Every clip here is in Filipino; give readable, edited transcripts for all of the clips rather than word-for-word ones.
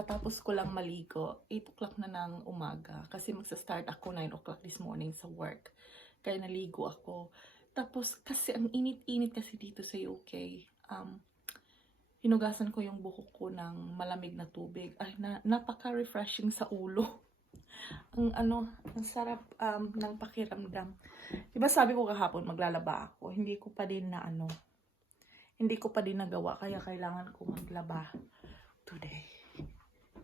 kakatapos ko lang maligo. 8 o'clock na ng umaga. Kasi magsa-start ako 9 o'clock this morning sa work. Kaya naligo ako. Tapos kasi ang init-init kasi dito sa UK. Hinugasan ko yung buhok ko ng malamig na tubig. Ay, napaka-refreshing sa ulo. Ang sarap ng pakiramdam. Diba sabi ko kahapon maglalaba ako. Hindi ko pa din nagawa. Kaya kailangan ko maglaba today.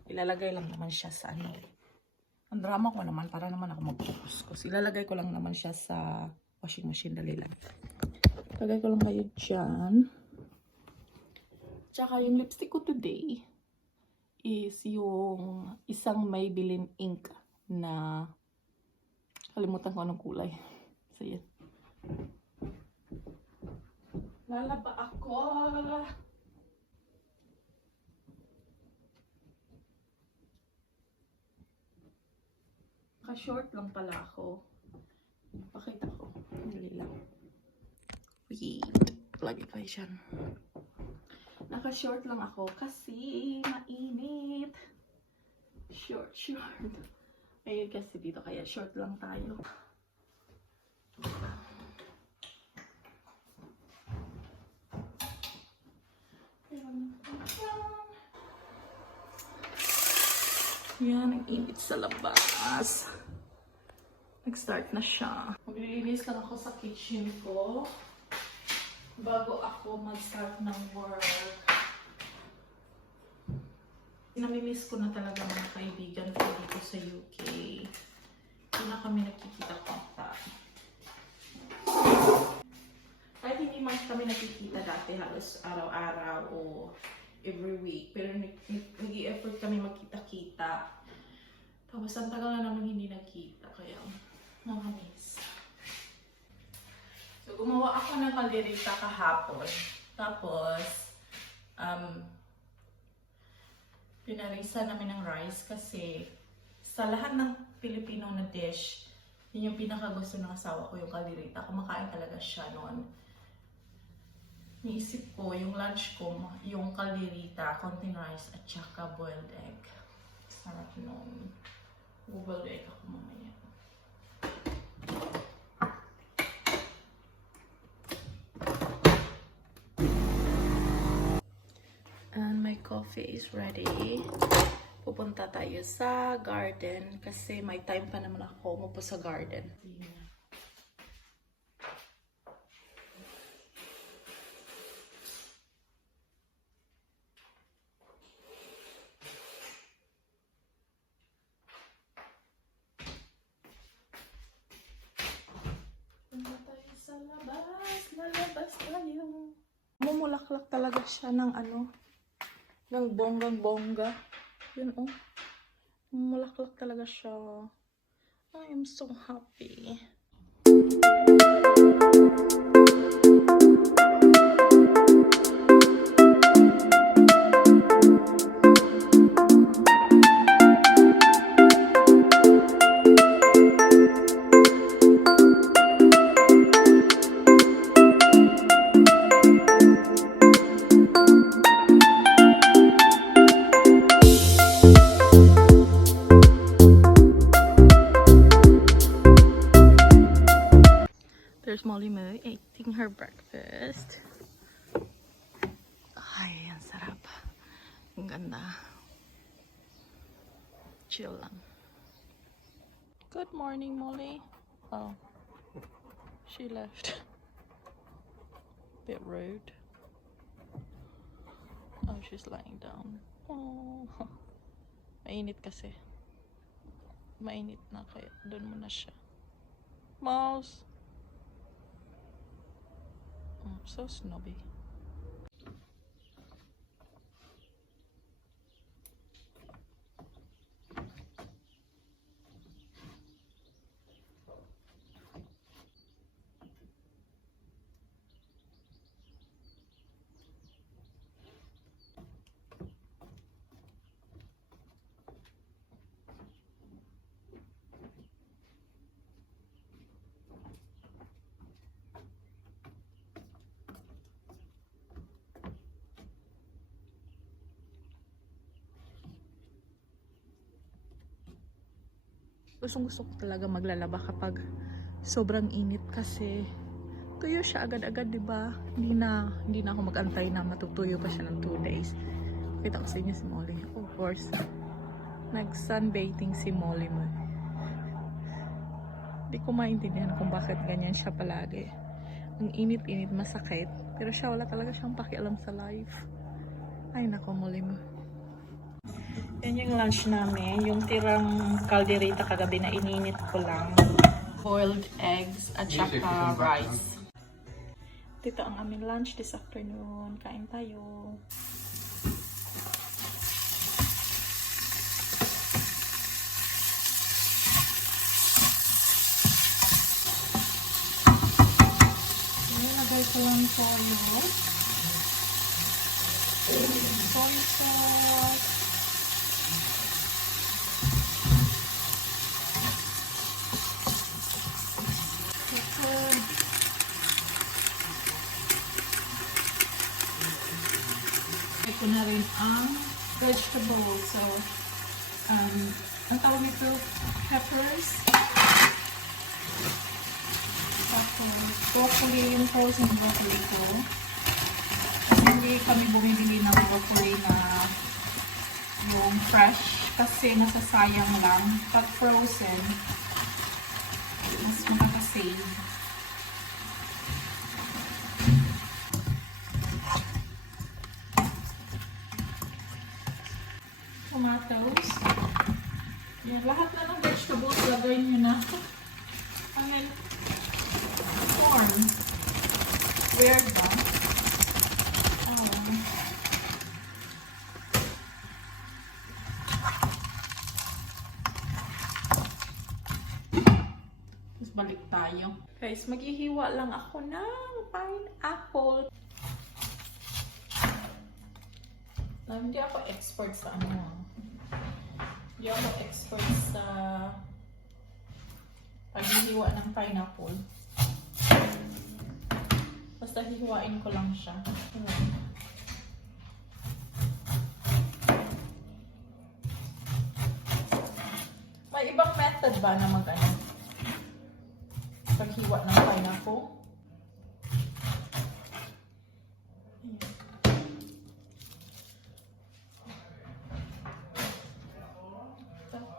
Ilalagay lang naman siya sa Ang drama ko naman, para naman ako mag-focus. Ilalagay ko lang naman siya sa washing machine. Dali lang. Lagay ko lang kayo dyan. Tsaka yung lipstick ko today is yung isang Maybelline ink na kalimutan ko anong kulay. So, yan. Lalaba ako. Naka-short lang pala ako. Pakita ko. Dali lang. Wait. Lagi kayo dyan. Naka-short lang ako kasi mainit. Short. Ayun kasi dito kaya short lang tayo. Yan, ang init sa labas. Nag-start na siya. Maglilinis lang ako sa kitchen ko bago ako mag-start ng work. Namimiss ko na talaga mga kaibigan ko dito sa UK. Hindi na kami nagkikita-kita. Kahit hindi man kami nakikita dati halos araw-araw o every week. Pero nag-i-effort kami magkita-kita. Tapos ang tagal na naman hindi nagkita. Kaya nakamiss. So gumawa ako ng kaldereta kahapon. Tapos pinarisa namin ng rice kasi sa lahat ng Pilipino na dish, yun yung pinakagusto ng asawa ko, yung kaldereta. Kumakain talaga siya noon. Niisip ko, yung lunch ko, yung kaldereta, konting rice, at saka boiled egg. Sarap nun. Boiled egg ako mamaya. And my coffee is ready. Pupunta tayo sa garden kasi may time pa naman ako umupo sa garden. Punta tayo sa labas. Lalabas tayo. Mumulaklak talaga siya ng ng bonggang-bongga. Yun mumulaklak talaga siya. I am so happy. There's Molly Moo eating her breakfast. Ay, ang sarap. Ang ganda. Chill lang. Good morning, Molly. Oh, she left. Bit rude. Oh, she's lying down. Oh, mainit kasi. Mainit na kaya doon muna siya. Mouse. So snobby. Gusto ko talaga maglalaba kapag sobrang init kasi tuyo siya agad-agad, di ba? Hindi na ako mag-antay na matutuyo pa siya ng 2 days. Kita ko sa inyo si Molly. Of course, nag-sunbathing si Molly mo. Hindi ko maintindihan kung bakit ganyan siya palagi. Ang init-init, masakit. Pero siya, wala talaga siyang pakialam sa life. Ay, nako, Molly mo. Yan yung lunch namin. Yung tirang calderita kagabi na ininit ko lang. Boiled eggs at saka rice. Dito ang aming lunch this afternoon. Kain tayo. Nilagay ko lang toyo. Soy sauce. Ko na rin ang vegetables. So, ang tawag nito, peppers. Tapos, broccoli, yung frozen broccoli ko. Hindi kami bumibili ng broccoli na yung fresh kasi nasasayang lang. Pag frozen, mas makakasave. Tomatoes. Yan, lahat na ng vegetables lagay nyo na. And then, corn. Weird ba? Mas balik tayo. Guys, maghihiwa lang ako ng pineapple. Hindi ako expert sa Hindi ako expert sa paghihiwa ng pineapple. Basta hihiwain ko lang siya. May ibang method ba na paghiwa ng pineapple?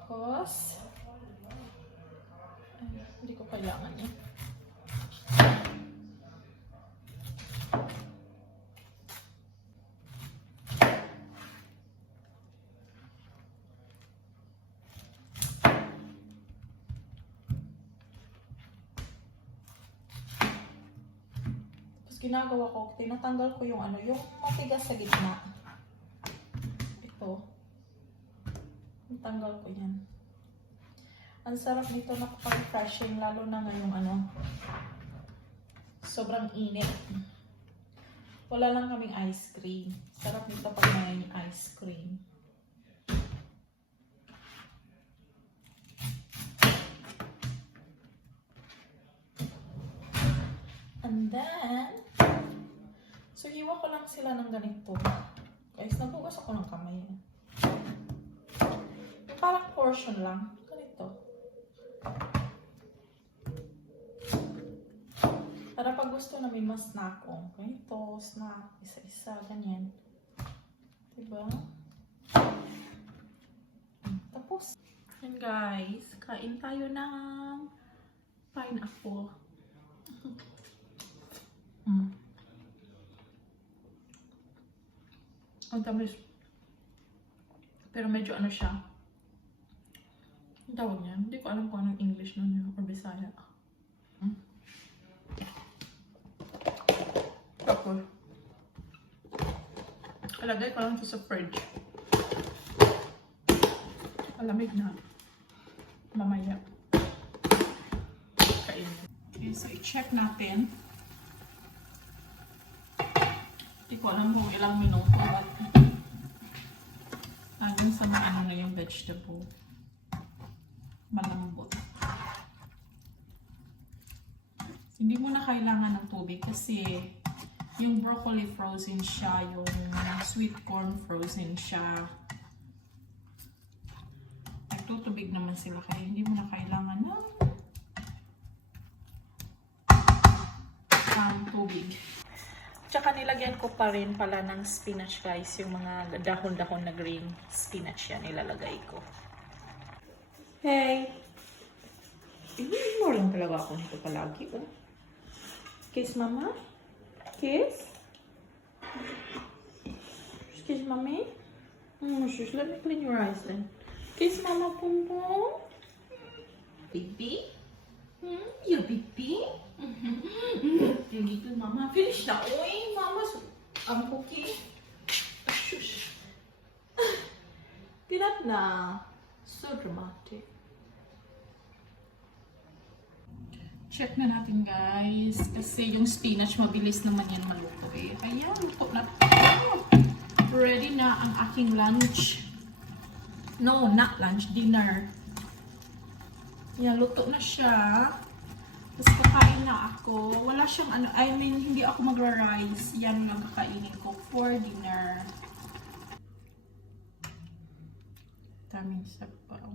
Tapos, hindi ko kailangan eh. Ginagawa ko, tinatanggal ko yung yung matigas sa gitna. Ito. Tinatanggal ko yan. Ang sarap nito, nakapag-refreshing, lalo na ngayong sobrang init. Wala lang kaming ice cream. Sarap nito pag may ice cream. And then, so hiwa ko lang sila ng ganito. Guys, nabugas ako ng kamay. Yung parang portion lang. Ganito. Para pag gusto namin mas snack ko. Ganito, snack, isa-isa, ganyan. Diba? Tapos, and guys, kain tayo ng pineapple. Ang tamis. Pero medyo siya. Ang tawag niya. Hindi ko alam kung anong English nun yun. Or Bisaya. Tapos, ilagay ko lang ito sa fridge. Malamig na. Mamaya. Kain. Okay, so i-check natin. Hindi ko alam kung ilang minuto. Ayon sa mga na yung vegetable. Malambot. Hindi mo na kailangan ng tubig kasi yung broccoli frozen siya, yung sweet corn frozen siya. Nagtutubig naman sila kaya hindi mo na kailangan ng tubig. Tsaka nilagyan ko pa rin pala ng spinach guys. Yung mga dahon-dahon na green spinach yan ilalagay ko. Hey! Ignore lang talaga ako nito palagi. Oh. Kiss mama? Kiss? Kiss mommy? Shush, let me clean your eyes then. Kiss mama Pumbo? Baby? You baby? You little mama. Finish na. Uy, mama's cookie. Shush. Tinat na. So dramatic. Check na natin guys. Kasi yung spinach mabilis naman yan maluto eh. Ayan, luto na. Ready na ang aking lunch. No, not lunch. Dinner. Yan, luto na siya. Tapos kakain na ako. Wala siyang ano, I mean, hindi ako magra-rice. Yan lang kakainin ko for dinner. Daming sabaw.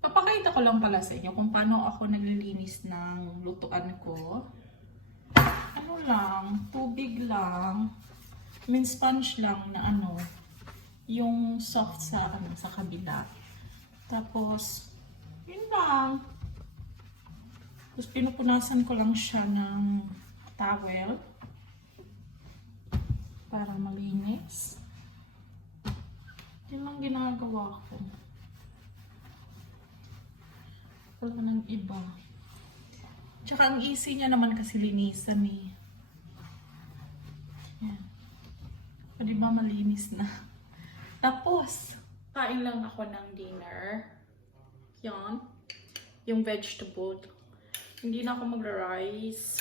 Papakita ko lang pala sa inyo kung paano ako naglilinis ng lutuan ko. Ano lang, tubig lang. I mean, sponge lang na ano, yung soft sa ano sa kabila. Tapos, yun lang. Tapos pinupunasan ko lang siya ng towel para malinis. Yun lang ginagawa ko. Wala nang iba. Tsaka ang easy niya naman kasi linisan eh. Yan. O diba malinis na. Tapos, kain lang ako ng dinner. Yan. Yung vegetable. Hindi na ako magra-rice.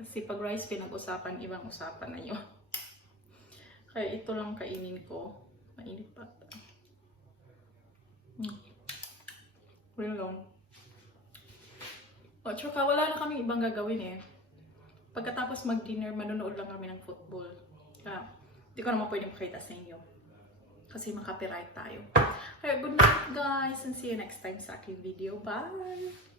Kasi pag rice pinag-usapan, ibang usapan na yun. Kaya ito lang kainin ko. Mainit pa. Real long. O, tsaka wala na kaming ibang gagawin eh. Pagkatapos mag-dinner, manonood lang kami ng football. Hindi ko naman pwede makita sa inyo. Kasi makapiright tayo. Kaya good night guys and see you next time sa aking video. Bye!